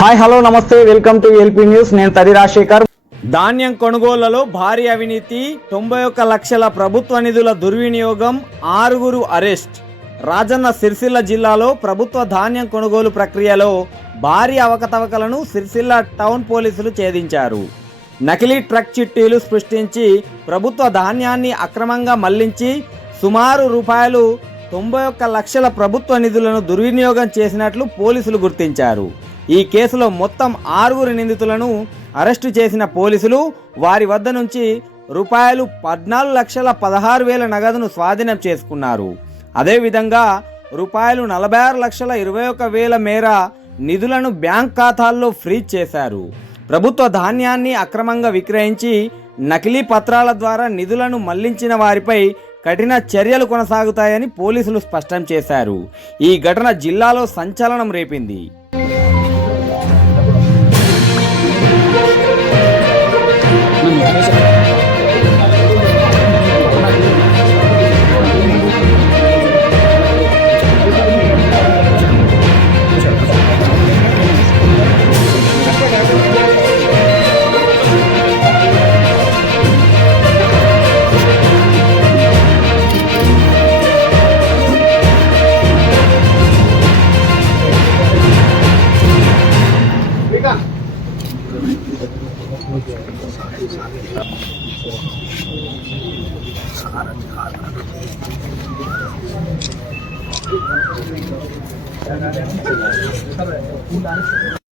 Hi hello నమస్తే welcome to LP news. నేను తడి రాజశేఖర్. ధాన్యం కొనుగోళ్లలో భారీ అవినీతి, 91 లక్షల ప్రభుత్వ నిధుల దుర్వినియోగం, 6 అరెస్ట్. రాజన్న సిరిసిల్ల జిల్లాలో ప్రభుత్వ ధాన్యం కొనుగోలు ప్రక్రియలో భారీ అవకతవకలను సిరిసిల్ల టౌన్ పోలీసులు ఛేదించారు. నకిలీ ట్రక్ చిట్టీలు సృష్టించి ప్రభుత్వ ధాన్యాన్ని అక్రమంగా మళ్లించి సుమారు రూపాయలు 91 లక్షల ప్రభుత్వ నిధులను దుర్వినియోగం చేసినట్లు పోలీసులు గుర్తించారు. ఈ కేసులో మొత్తం 6 నిందితులను అరెస్టు చేసిన పోలీసులు వారి వద్ద నుంచి రూపాయలు 14,16,000 నగదును స్వాధీనం చేసుకున్నారు. అదేవిధంగా రూపాయలు 46,21,000 మేర నిధులను బ్యాంక్ ఖాతాల్లో ఫ్రీజ్ చేశారు. ప్రభుత్వ ధాన్యాన్ని అక్రమంగా విక్రయించి నకిలీ పత్రాల ద్వారా నిధులను మళ్లించిన వారిపై కఠిన చర్యలు కొనసాగుతాయని పోలీసులు స్పష్టం చేశారు. ఈ ఘటన జిల్లాలో సంచలనం రేపింది.